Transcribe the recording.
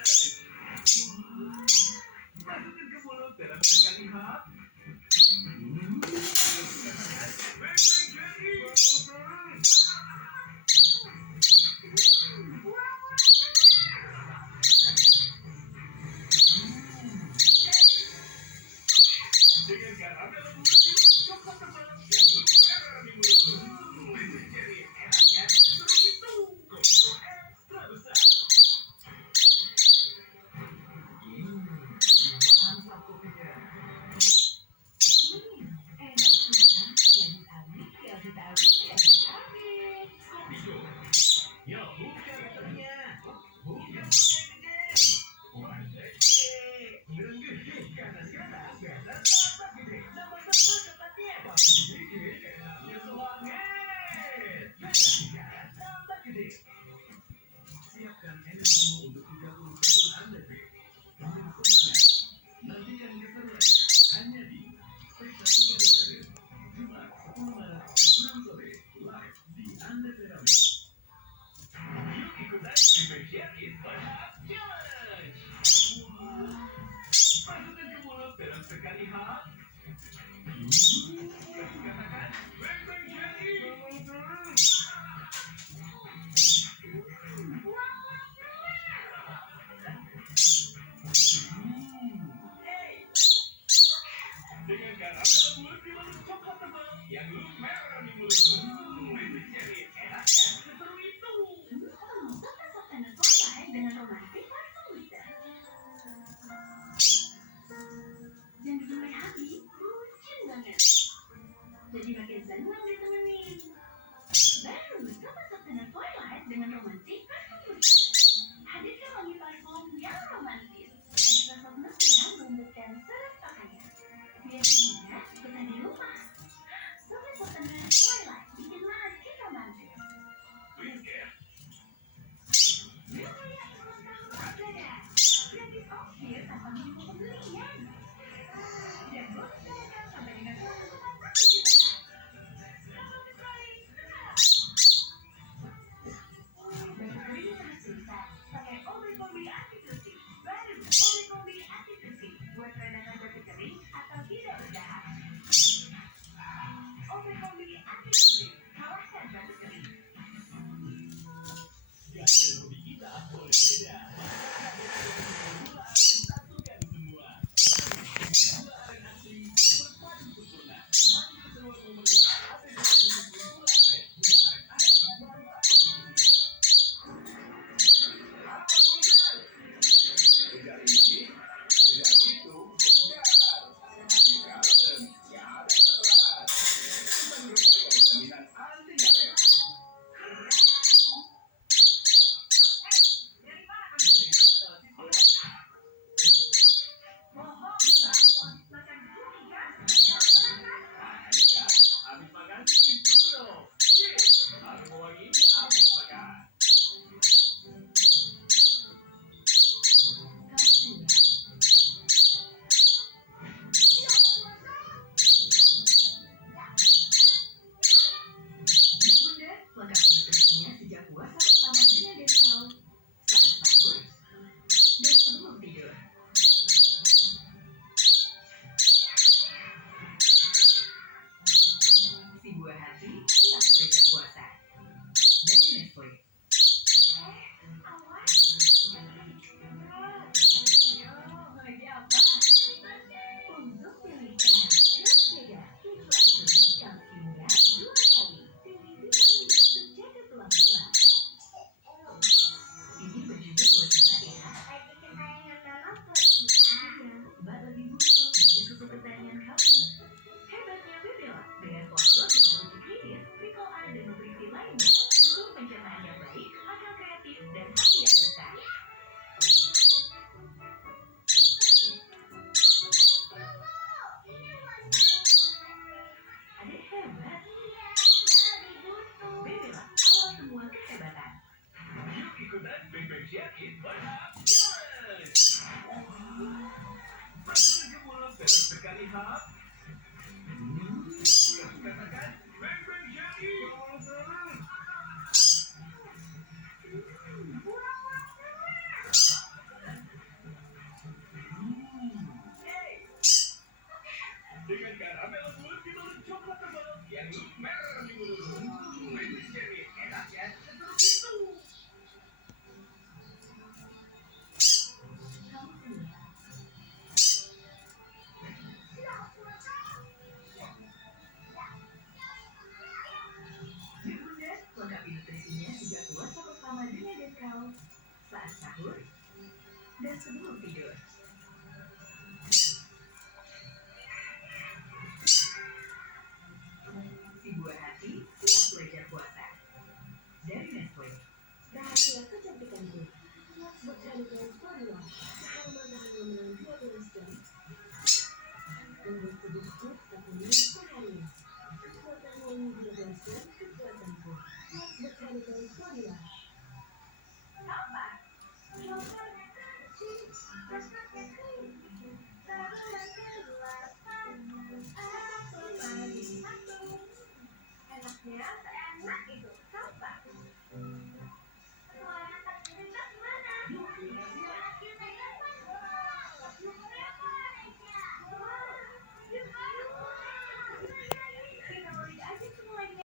Masukkan ke mulut dalam sekali hap. Dengan karamel lembut coklat tebal yang merah di mulut. Jadi enaknya seru itu. Kok ekstra besar. Mantap kopinya. Kopi Jo. Ya bukan liternya. Bukan gede. Bukan gede. Bilang gede karena sekarang biasa tambah gede. Tambah tebal coklatnya. Pasti gede karena dia semangat. Beda sekarang tambah gede. Siapkan energimu untuk 30 tahun Anda, Dek. Untuk semangat. Nantikan keseruannya hanya di Spesial Kali Jumat 10 Maret jam 6 sore live di Anda Terapi. Yuk ikutan Special Inspirasi Challenge. Masukkan ke mulut dalam sekali hap. Katakan Bang Bang Jadi. Dengan karamel lembut dibalut coklat tebal yang merah di mulut. Jadi enaknya seseru itu. Dengan romantis langsung bisa. Dan sampai habis, bucin banget. Jadi makin senang ditemenin. Baru coba suasana Twilight dengan romantis langsung bisa. Hadirkan wangi parfum yang romantis. Extra softness-nya melembutkan seret pakaian. Biasanya kita di rumah. Coba suasana Twilight bikinlah hati romantis. Skincare. Gratis ongkir tanpa minimum pembelian. Dan bonus dapatkan sampai dengan 1,1 juta. Langsung sekali. Baju kering tahan susah. Pakai Obe-Combi Anti-Gusih. Baru Obe-Combi Anti-Gusih. Buat redakan baju kering atau tidak berdarah. Obe-Combi Anti-Gusih. Kalahkan baju kering. Gaya hobi kita boleh beda. Satukan semua. Dua aren asli berpadu sempurna. Semakin keseruan momen ada di dalam dua aren. Dua aren asli mantap kopinya. Apa komentar? Tidak ini, tidak itu, kejar. Hati kalem, ya ada teras. Kita merupakan jaminan anti karet. Habis makan bikin dulu. Aroma wangi habis makan. Bunda, lengkapi nutrisinya sejak puasa pertama dengan Densal. Saat sahur dan sebelum tidur. Si buah hati siap belajar puasa. Dari Nestle. Lagi apa? Untuk Delika, Plus Vega, susu asli kalsiumnya 2 kali. Tinggi vitamin untuk jaga tulang tua. Ini berjudi buat Mbak ya. Baju kesayangan mama buat kita. Mbak lebih butuh ini susu kesayangan kamu. Hebatnya Bibelot dengan fosfor yang beruji klinis, recall air dan nutrisi lainnya. Dukung pencernaan yang baik, akal kreatif, dan hati yang besar. Ada hebat. Bibelot, awal semua kehebatan. Yuk ikutan Bang Bang Jadi Inspirasi Challenge. Masukkan ke mulut dalam sekali hap. Katakan Bang Bang Jadi. dan sebelum tidur. Si buah hati siap belajar puasa. Dari Nestle. Rahasia kecantikanku. Lux Botanical Body Wash. Sekarang matahari menahan 12 jam. Membuat tubuhku tak memilih seharian. Kekuatannya ini 13 jam kekuatanku. Lux Botanical Body Wash. Apa? Coklatnya kecil, rasanya kering, terlalu